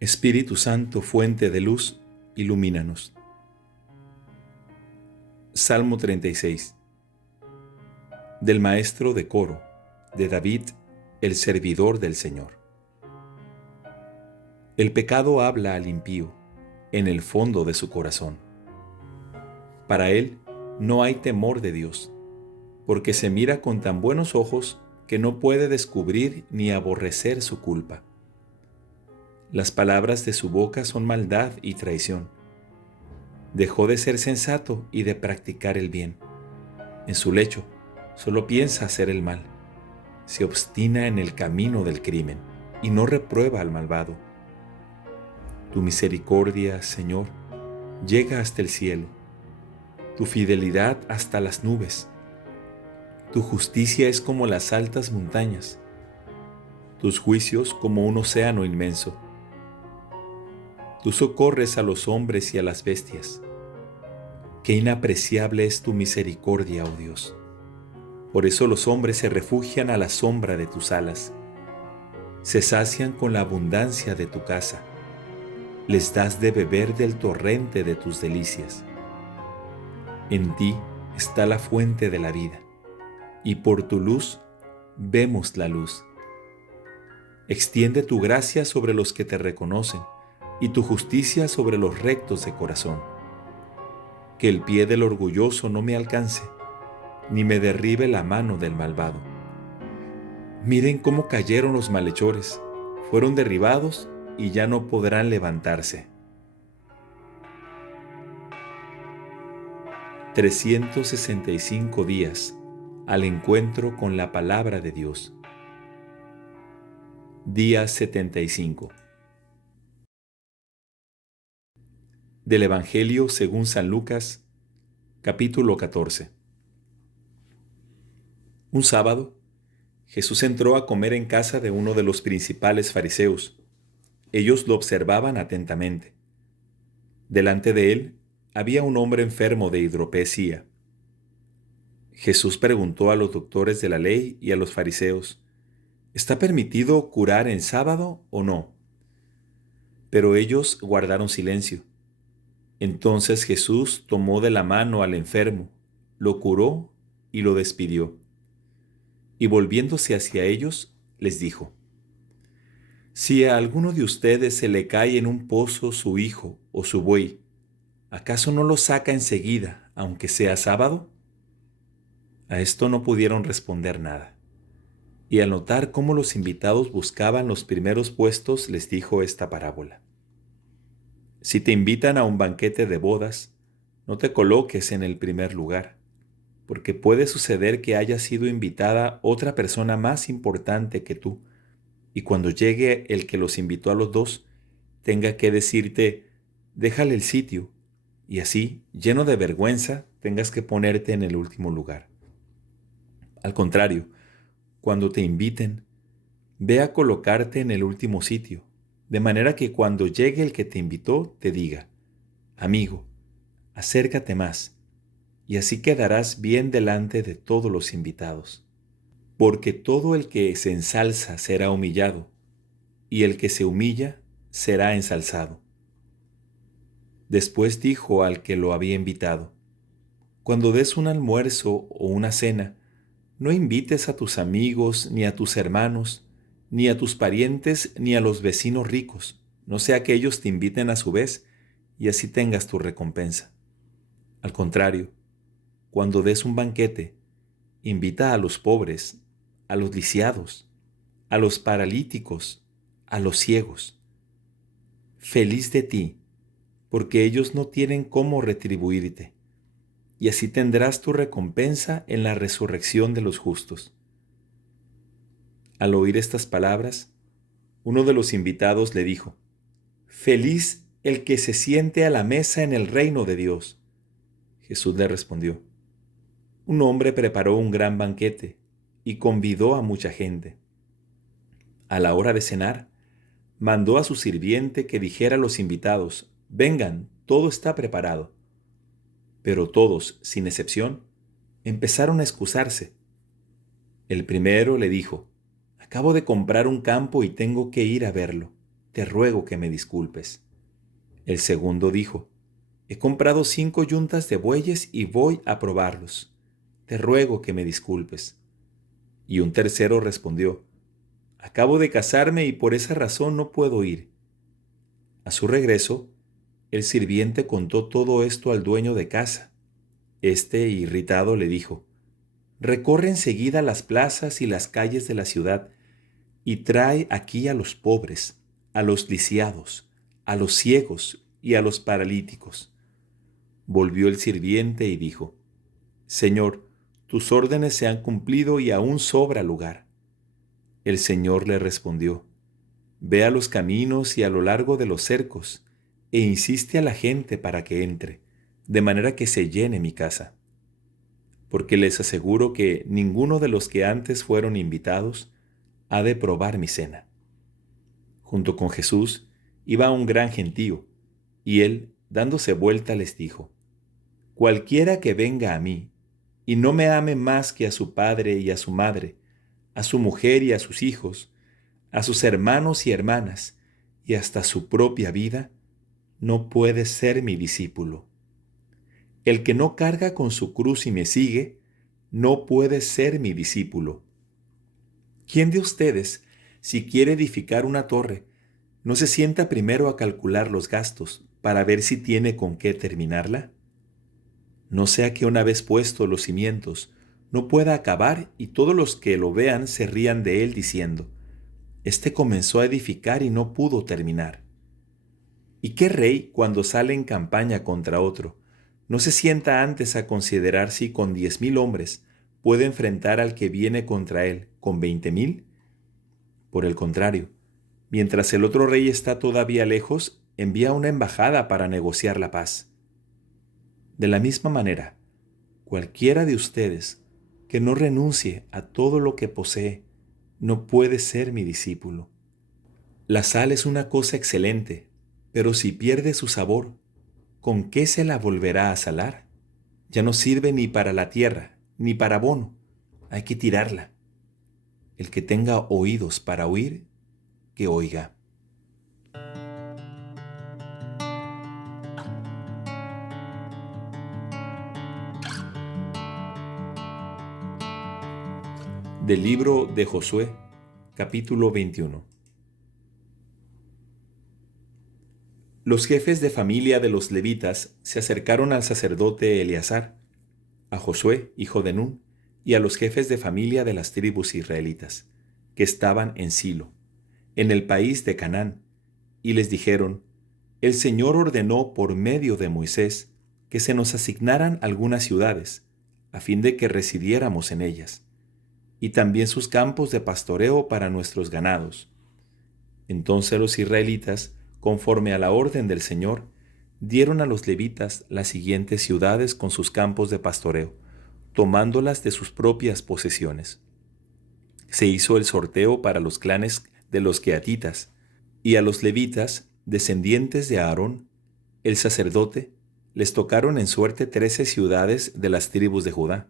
Espíritu Santo, fuente de luz, ilumínanos. Salmo 36. Del maestro de coro, de David, el servidor del Señor. El pecado habla al impío, en el fondo de su corazón. Para él no hay temor de Dios, porque se mira con tan buenos ojos que no puede descubrir ni aborrecer su culpa. Las palabras de su boca son maldad y traición. Dejó de ser sensato y de practicar el bien. En su lecho solo piensa hacer el mal. Se obstina en el camino del crimen y no reprueba al malvado. Tu misericordia, Señor, llega hasta el cielo, tu fidelidad hasta las nubes. Tu justicia es como las altas montañas, tus juicios como un océano inmenso. Tú socorres a los hombres y a las bestias. Qué inapreciable es tu misericordia, oh Dios. Por eso los hombres se refugian a la sombra de tus alas. Se sacian con la abundancia de tu casa. Les das de beber del torrente de tus delicias. En ti está la fuente de la vida, y por tu luz vemos la luz. Extiende tu gracia sobre los que te reconocen, y tu justicia sobre los rectos de corazón. Que el pie del orgulloso no me alcance, ni me derribe la mano del malvado. Miren cómo cayeron los malhechores, fueron derribados y ya no podrán levantarse. 365 días al encuentro con la palabra de Dios. Día 75. Del Evangelio según San Lucas, capítulo 14. Un sábado, Jesús entró a comer en casa de uno de los principales fariseos. Ellos lo observaban atentamente. Delante de él había un hombre enfermo de hidropesía. Jesús preguntó a los doctores de la ley y a los fariseos, ¿está permitido curar en sábado o no? Pero ellos guardaron silencio. Entonces Jesús tomó de la mano al enfermo, lo curó y lo despidió. Y volviéndose hacia ellos, les dijo, si a alguno de ustedes se le cae en un pozo su hijo o su buey, ¿acaso no lo saca enseguida, aunque sea sábado? A esto no pudieron responder nada. Y al notar cómo los invitados buscaban los primeros puestos, les dijo esta parábola. Si te invitan a un banquete de bodas, no te coloques en el primer lugar, porque puede suceder que haya sido invitada otra persona más importante que tú, y cuando llegue el que los invitó a los dos, tenga que decirte, déjale el sitio, y así, lleno de vergüenza, tengas que ponerte en el último lugar. Al contrario, cuando te inviten, ve a colocarte en el último sitio, de manera que cuando llegue el que te invitó, te diga, amigo, acércate más, y así quedarás bien delante de todos los invitados. Porque todo el que se ensalza será humillado, y el que se humilla será ensalzado. Después dijo al que lo había invitado, cuando des un almuerzo o una cena, no invites a tus amigos, ni a tus hermanos, ni a tus parientes, ni a los vecinos ricos, no sea que ellos te inviten a su vez, y así tengas tu recompensa. Al contrario, cuando des un banquete, invita a los pobres, a los lisiados, a los paralíticos, a los ciegos. Feliz de ti, porque ellos no tienen cómo retribuirte, y así tendrás tu recompensa en la resurrección de los justos. Al oír estas palabras, uno de los invitados le dijo, feliz el que se siente a la mesa en el reino de Dios. Jesús le respondió, un hombre preparó un gran banquete y convidó a mucha gente. A la hora de cenar, mandó a su sirviente que dijera a los invitados, vengan, todo está preparado. Pero todos, sin excepción, empezaron a excusarse. El primero le dijo, acabo de comprar un campo y tengo que ir a verlo. te ruego que me disculpes. El segundo dijo, he comprado 5 yuntas de bueyes y voy a probarlos. Te ruego que me disculpes. Y un tercero respondió, acabo de casarme y por esa razón no puedo ir. A su regreso, el sirviente contó todo esto al dueño de casa. Este, irritado, le dijo, recorre enseguida las plazas y las calles de la ciudad y trae aquí a los pobres, a los lisiados, a los ciegos y a los paralíticos. Volvió el sirviente y dijo, Señor, tus órdenes se han cumplido y aún sobra lugar. El Señor le respondió, ve a los caminos y a lo largo de los cercos, e insiste a la gente para que entre, de manera que se llene mi casa. Porque les aseguro que ninguno de los que antes fueron invitados ha de probar mi cena. Junto con Jesús iba un gran gentío, y él, dándose vuelta, les dijo, cualquiera que venga a mí, y no me ame más que a su padre y a su madre, a su mujer y a sus hijos, a sus hermanos y hermanas, y hasta su propia vida, no puede ser mi discípulo. El que no carga con su cruz y me sigue, no puede ser mi discípulo. ¿Quién de ustedes, si quiere edificar una torre, no se sienta primero a calcular los gastos para ver si tiene con qué terminarla? No sea que una vez puestos los cimientos, no pueda acabar y todos los que lo vean se rían de él diciendo, este comenzó a edificar y no pudo terminar. ¿Y qué rey, cuando sale en campaña contra otro, no se sienta antes a considerar si con 10,000 hombres puede enfrentar al que viene contra él con 20,000? Por el contrario, mientras el otro rey está todavía lejos, envía una embajada para negociar la paz. De la misma manera, cualquiera de ustedes que no renuncie a todo lo que posee, no puede ser mi discípulo. La sal es una cosa excelente, pero si pierde su sabor, ¿con qué se la volverá a salar? Ya no sirve ni para la tierra, ni para abono. Hay que tirarla. El que tenga oídos para oír, que oiga. Del libro de Josué, capítulo 21. Los jefes de familia de los levitas se acercaron al sacerdote Eleazar, a Josué, hijo de Nun, y a los jefes de familia de las tribus israelitas, que estaban en Silo, en el país de Canaán, y les dijeron, el Señor ordenó por medio de Moisés que se nos asignaran algunas ciudades, a fin de que residiéramos en ellas, y también sus campos de pastoreo para nuestros ganados. Entonces los israelitas, conforme a la orden del Señor, dieron a los levitas las siguientes ciudades con sus campos de pastoreo, tomándolas de sus propias posesiones. Se hizo el sorteo para los clanes de los queatitas, y a los levitas, descendientes de Aarón, el sacerdote, les tocaron en suerte 13 ciudades de las tribus de Judá,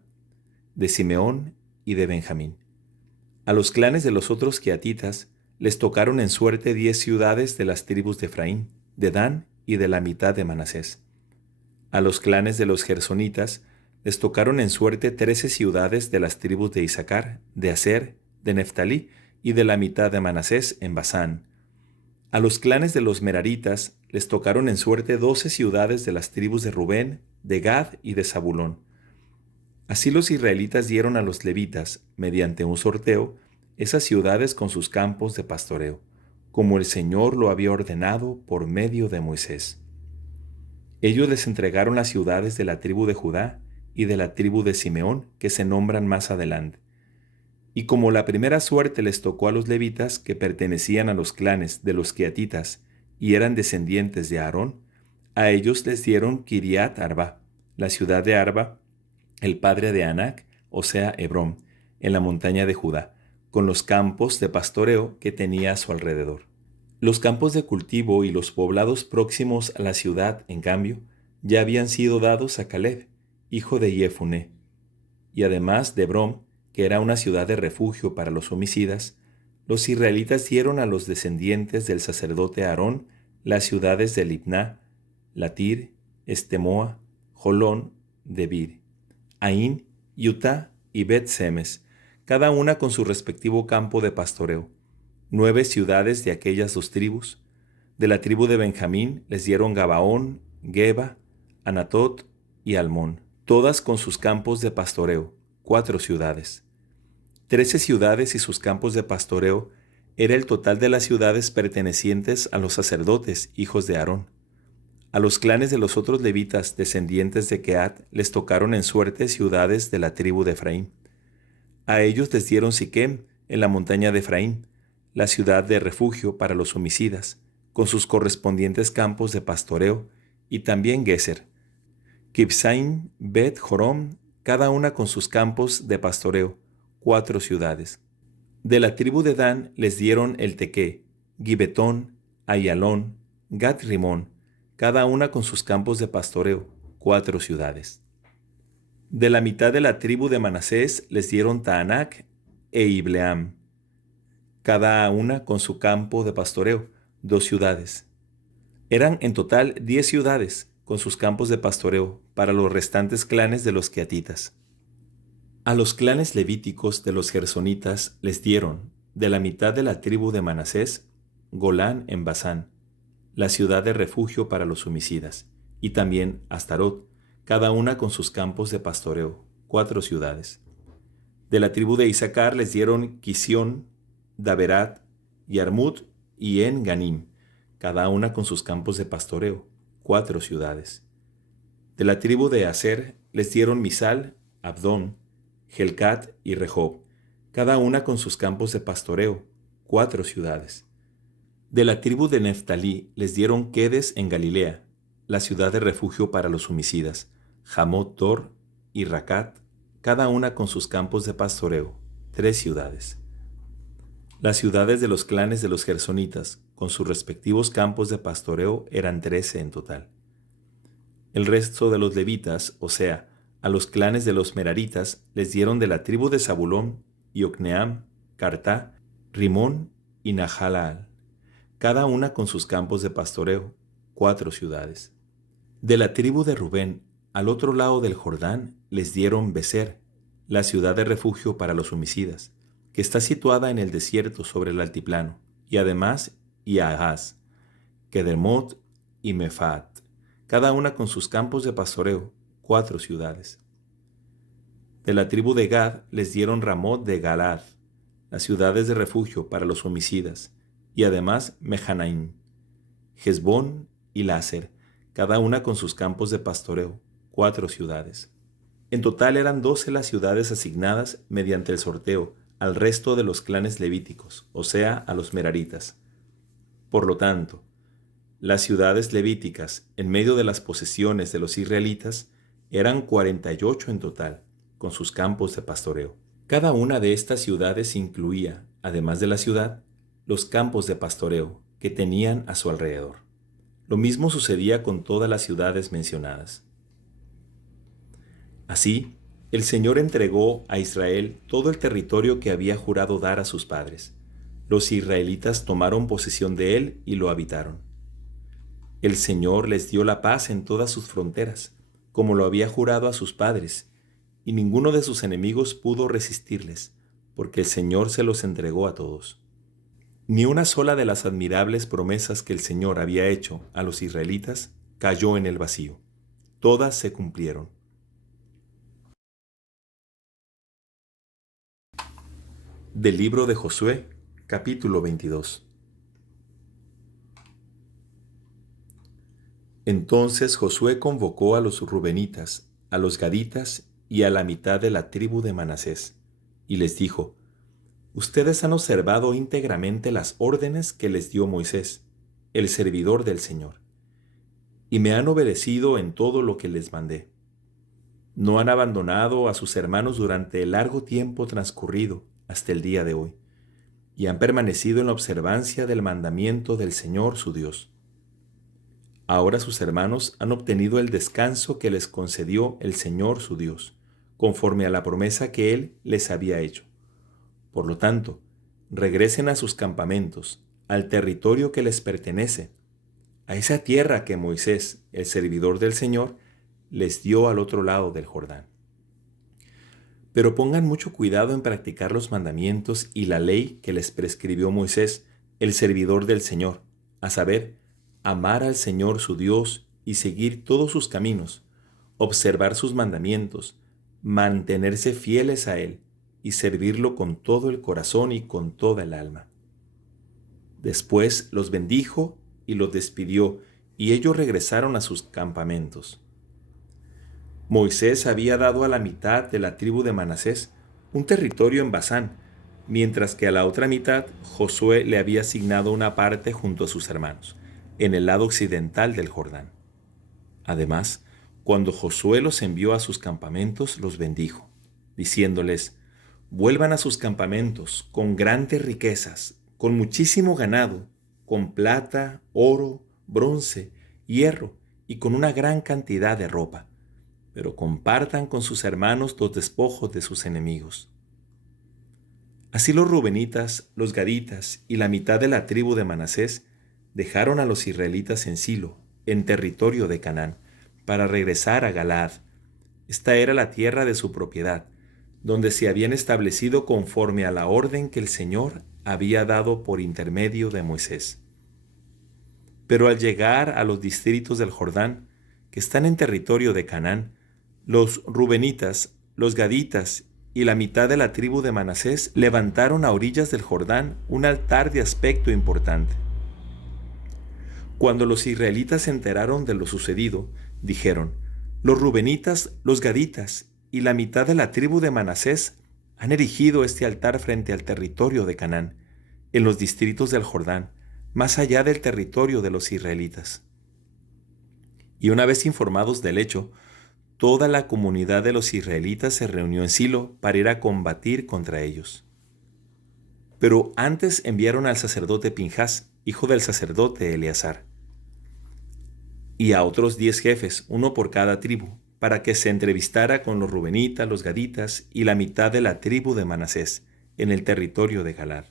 de Simeón y de Benjamín. A los clanes de los otros queatitas les tocaron en suerte 10 ciudades de las tribus de Efraín, de Dan y de la mitad de Manasés. A los clanes de los gersonitas les tocaron en suerte 13 ciudades de las tribus de Isaacar, de Aser, de Neftalí y de la mitad de Manasés en Basán. A los clanes de los meraritas les tocaron en suerte 12 ciudades de las tribus de Rubén, de Gad y de Zabulón. Así los israelitas dieron a los levitas, mediante un sorteo, esas ciudades con sus campos de pastoreo, como el Señor lo había ordenado por medio de Moisés. Ellos les entregaron las ciudades de la tribu de Judá y de la tribu de Simeón, que se nombran más adelante. Y como la primera suerte les tocó a los levitas que pertenecían a los clanes de los queatitas y eran descendientes de Aarón, a ellos les dieron Kiriat Arba, la ciudad de Arba, el padre de Anac, o sea, Hebrón, en la montaña de Judá, con los campos de pastoreo que tenía a su alrededor. Los campos de cultivo y los poblados próximos a la ciudad, en cambio, ya habían sido dados a Caleb, hijo de Jefuné. Y además de Hebrón, que era una ciudad de refugio para los homicidas, Los israelitas dieron a los descendientes del sacerdote Aarón las ciudades de Libná, Latir, Estemoa, Jolón, Debir, Aín, Utá y Bet-Semes, cada una con su respectivo campo de pastoreo. 9 ciudades de aquellas 2 tribus. De la tribu de Benjamín les dieron Gabaón, Geba, Anatot y Almón, todas con sus campos de pastoreo, 4 ciudades. 13 ciudades y sus campos de pastoreo era el total de las ciudades pertenecientes a los sacerdotes, hijos de Aarón. A los clanes de los otros levitas, descendientes de Quehat, les tocaron en suerte ciudades de la tribu de Efraín. A ellos les dieron Siquem, en la montaña de Efraín, la ciudad de refugio para los homicidas, con sus correspondientes campos de pastoreo, y también Geser, Kibsaim, Bet Jorom, cada una con sus campos de pastoreo, 4 ciudades. De la tribu de Dan les dieron el Tequé, Gibetón, Ayalón, Gat Rimón, cada una con sus campos de pastoreo, 4 ciudades. De la mitad de la tribu de Manasés les dieron Taanac e Ibleam, cada una con su campo de pastoreo, 2 ciudades. Eran en total 10 ciudades con sus campos de pastoreo para los restantes clanes de los queatitas. A los clanes levíticos de los gersonitas les dieron, de la mitad de la tribu de Manasés, Golán en Basán, la ciudad de refugio para los homicidas, y también Astarot, cada una con sus campos de pastoreo, 4 ciudades. De la tribu de Isaacar les dieron Quisión, Daberat, Yarmut y En Ganim, cada una con sus campos de pastoreo, 4 ciudades. De la tribu de Aser les dieron Misal, Abdón, Helcat y Rehob, cada una con sus campos de pastoreo, 4 ciudades. De la tribu de Neftalí les dieron Quedes en Galilea, la ciudad de refugio para los homicidas, Jamot Dor y Racat, cada una con sus campos de pastoreo, 3 ciudades. Las ciudades de los clanes de los gersonitas, con sus respectivos campos de pastoreo, eran 13 en total. El resto de los levitas, o sea, a los clanes de los meraritas, les dieron de la tribu de Zabulón, Yocneam, Cartá, Rimón y Nahalal, cada una con sus campos de pastoreo, 4 ciudades. De la tribu de Rubén, al otro lado del Jordán, les dieron Beser, la ciudad de refugio para los homicidas, que está situada en el desierto sobre el altiplano, y además Yahaz, Kedemot y Mefaat, cada una con sus campos de pastoreo, 4 ciudades. De la tribu de Gad les dieron Ramot de Galad, las ciudades de refugio para los homicidas, y además Mehanaim, Hezbón y Láser, cada una con sus campos de pastoreo, 4 ciudades. En total eran 12 las ciudades asignadas mediante el sorteo al resto de los clanes levíticos, o sea, a los meraritas. Por lo tanto, las ciudades levíticas, en medio de las posesiones de los israelitas, eran 48 en total, con sus campos de pastoreo. Cada una de estas ciudades incluía, además de la ciudad, los campos de pastoreo que tenían a su alrededor. Lo mismo sucedía con todas las ciudades mencionadas. Así, el Señor entregó a Israel todo el territorio que había jurado dar a sus padres. Los israelitas tomaron posesión de él y lo habitaron. El Señor les dio la paz en todas sus fronteras, como lo había jurado a sus padres, y ninguno de sus enemigos pudo resistirles, porque el Señor se los entregó a todos. Ni una sola de las admirables promesas que el Señor había hecho a los israelitas cayó en el vacío. Todas se cumplieron. Del libro de Josué, capítulo 22. Entonces Josué convocó a los rubenitas, a los gaditas y a la mitad de la tribu de Manasés, y les dijo: Ustedes han observado íntegramente las órdenes que les dio Moisés, el servidor del Señor, y me han obedecido en todo lo que les mandé. No han abandonado a sus hermanos durante el largo tiempo transcurrido hasta el día de hoy, y han permanecido en la observancia del mandamiento del Señor su Dios. Ahora sus hermanos han obtenido el descanso que les concedió el Señor su Dios, conforme a la promesa que Él les había hecho. Por lo tanto, regresen a sus campamentos, al territorio que les pertenece, a esa tierra que Moisés, el servidor del Señor, les dio al otro lado del Jordán. Pero pongan mucho cuidado en practicar los mandamientos y la ley que les prescribió Moisés, el servidor del Señor, a saber, amar al Señor su Dios y seguir todos sus caminos, observar sus mandamientos, mantenerse fieles a Él y servirlo con todo el corazón y con toda el alma. Después los bendijo y los despidió, y ellos regresaron a sus campamentos. Moisés había dado a la mitad de la tribu de Manasés un territorio en Basán, mientras que a la otra mitad Josué le había asignado una parte junto a sus hermanos, en el lado occidental del Jordán. Además, cuando Josué los envió a sus campamentos, los bendijo, diciéndoles: vuelvan a sus campamentos con grandes riquezas, con muchísimo ganado, con plata, oro, bronce, hierro y con una gran cantidad de ropa, pero compartan con sus hermanos los despojos de sus enemigos. Así los rubenitas, los gaditas y la mitad de la tribu de Manasés dejaron a los israelitas en Silo, en territorio de Canaán, para regresar a Galaad. Esta era la tierra de su propiedad, donde se habían establecido conforme a la orden que el Señor había dado por intermedio de Moisés. Pero al llegar a los distritos del Jordán, que están en territorio de Canaán, los rubenitas, los gaditas y la mitad de la tribu de Manasés levantaron a orillas del Jordán un altar de aspecto importante. Cuando los israelitas se enteraron de lo sucedido, dijeron: los rubenitas, los gaditas y la mitad de la tribu de Manasés han erigido este altar frente al territorio de Canaán, en los distritos del Jordán, más allá del territorio de los israelitas. Y una vez informados del hecho, toda la comunidad de los israelitas se reunió en Silo para ir a combatir contra ellos. Pero antes enviaron al sacerdote Pinjas, hijo del sacerdote Eleazar, y a otros 10 jefes, uno por cada tribu, para que se entrevistara con los rubenitas, los gaditas y la mitad de la tribu de Manasés, en el territorio de Galaad.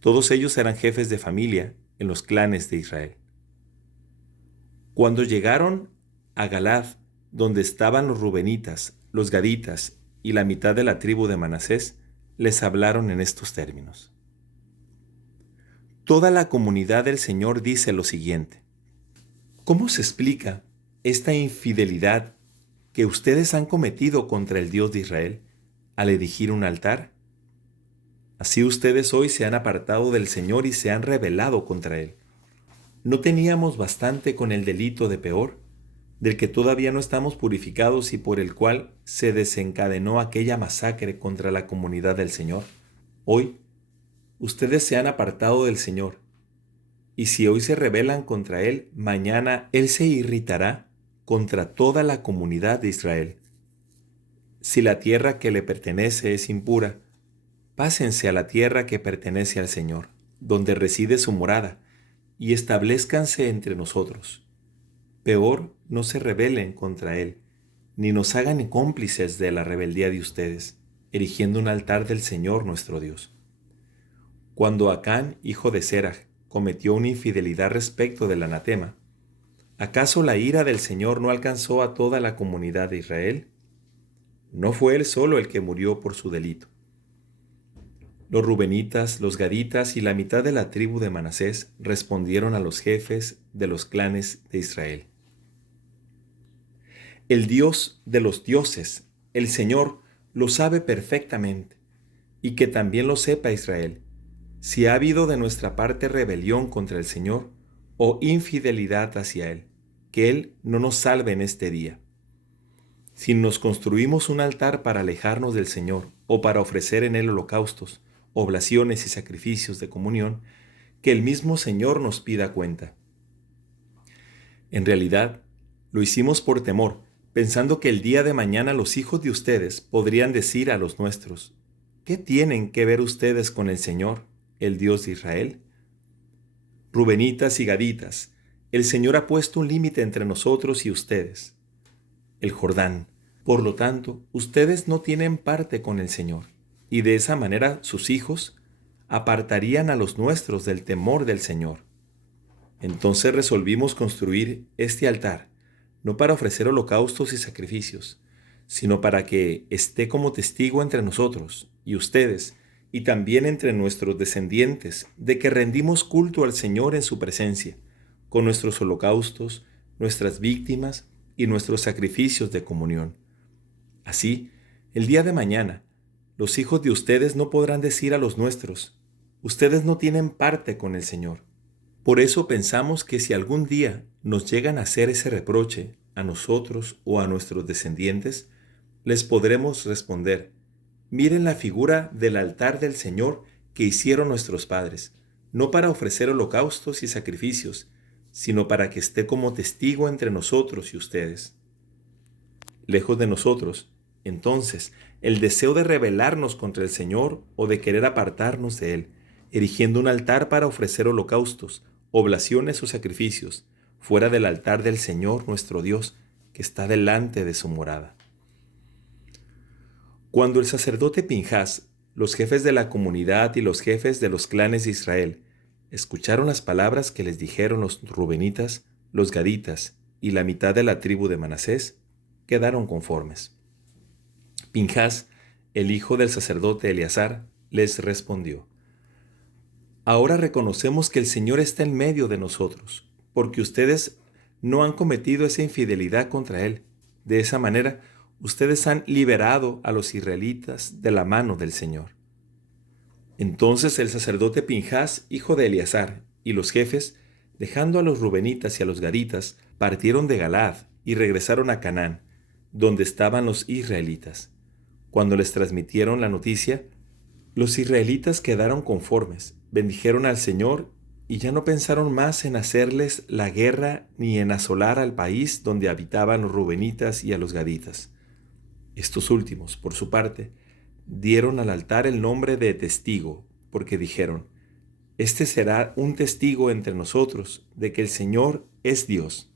Todos ellos eran jefes de familia en los clanes de Israel. Cuando llegaron a Galaad, donde estaban los rubenitas, los gaditas y la mitad de la tribu de Manasés, les hablaron en estos términos: toda la comunidad del Señor dice lo siguiente: ¿cómo se explica esta infidelidad que ustedes han cometido contra el Dios de Israel al erigir un altar? Así ustedes hoy se han apartado del Señor y se han rebelado contra Él. ¿No teníamos bastante con el delito de Peor, del que todavía no estamos purificados y por el cual se desencadenó aquella masacre contra la comunidad del Señor? Hoy, ustedes se han apartado del Señor, y si hoy se rebelan contra Él, mañana Él se irritará contra toda la comunidad de Israel. Si la tierra que le pertenece es impura, pásense a la tierra que pertenece al Señor, donde reside su morada, y establezcanse entre nosotros. Peor no se rebelen contra Él, ni nos hagan cómplices de la rebeldía de ustedes, erigiendo un altar del Señor nuestro Dios. Cuando Acán, hijo de Serach, cometió una infidelidad respecto del anatema, ¿acaso la ira del Señor no alcanzó a toda la comunidad de Israel? No fue él solo el que murió por su delito. Los rubenitas, los gaditas y la mitad de la tribu de Manasés respondieron a los jefes de los clanes de Israel: el Dios de los dioses, el Señor, lo sabe perfectamente, y que también lo sepa Israel, si ha habido de nuestra parte rebelión contra el Señor o infidelidad hacia Él, que Él no nos salve en este día. Si nos construimos un altar para alejarnos del Señor o para ofrecer en él holocaustos, oblaciones y sacrificios de comunión, que el mismo Señor nos pida cuenta. En realidad, lo hicimos por temor, pensando que el día de mañana los hijos de ustedes podrían decir a los nuestros: ¿qué tienen que ver ustedes con el Señor, el Dios de Israel? Rubenitas y gaditas, el Señor ha puesto un límite entre nosotros y ustedes, el Jordán. Por lo tanto, ustedes no tienen parte con el Señor, y de esa manera sus hijos, apartarían a los nuestros del temor del Señor. Entonces resolvimos construir este altar, no para ofrecer holocaustos y sacrificios, sino para que esté como testigo entre nosotros y ustedes, y también entre nuestros descendientes, de que rendimos culto al Señor en su presencia, con nuestros holocaustos, nuestras víctimas y nuestros sacrificios de comunión. Así, el día de mañana, los hijos de ustedes no podrán decir a los nuestros: ustedes no tienen parte con el Señor. Por eso pensamos que si algún día nos llegan a hacer ese reproche a nosotros o a nuestros descendientes, les podremos responder: miren la figura del altar del Señor que hicieron nuestros padres, no para ofrecer holocaustos y sacrificios, sino para que esté como testigo entre nosotros y ustedes. Lejos de nosotros, entonces, el deseo de rebelarnos contra el Señor o de querer apartarnos de Él, erigiendo un altar para ofrecer holocaustos, oblaciones o sacrificios, fuera del altar del Señor nuestro Dios, que está delante de su morada. Cuando el sacerdote Pinjas, los jefes de la comunidad y los jefes de los clanes de Israel escucharon las palabras que les dijeron los rubenitas, los gaditas y la mitad de la tribu de Manasés, quedaron conformes. Pinjas, el hijo del sacerdote Eleazar, les respondió: ahora reconocemos que el Señor está en medio de nosotros, porque ustedes no han cometido esa infidelidad contra Él. De esa manera, ustedes han liberado a los israelitas de la mano del Señor. Entonces el sacerdote Pinjas, hijo de Eleazar, y los jefes, dejando a los rubenitas y a los gaditas, partieron de Galaad y regresaron a Canaán, donde estaban los israelitas. Cuando les transmitieron la noticia, los israelitas quedaron conformes, bendijeron al Señor y ya no pensaron más en hacerles la guerra ni en asolar al país donde habitaban los rubenitas y a los gaditas. Estos últimos, por su parte, dieron al altar el nombre de testigo, porque dijeron: este será un testigo entre nosotros de que el Señor es Dios.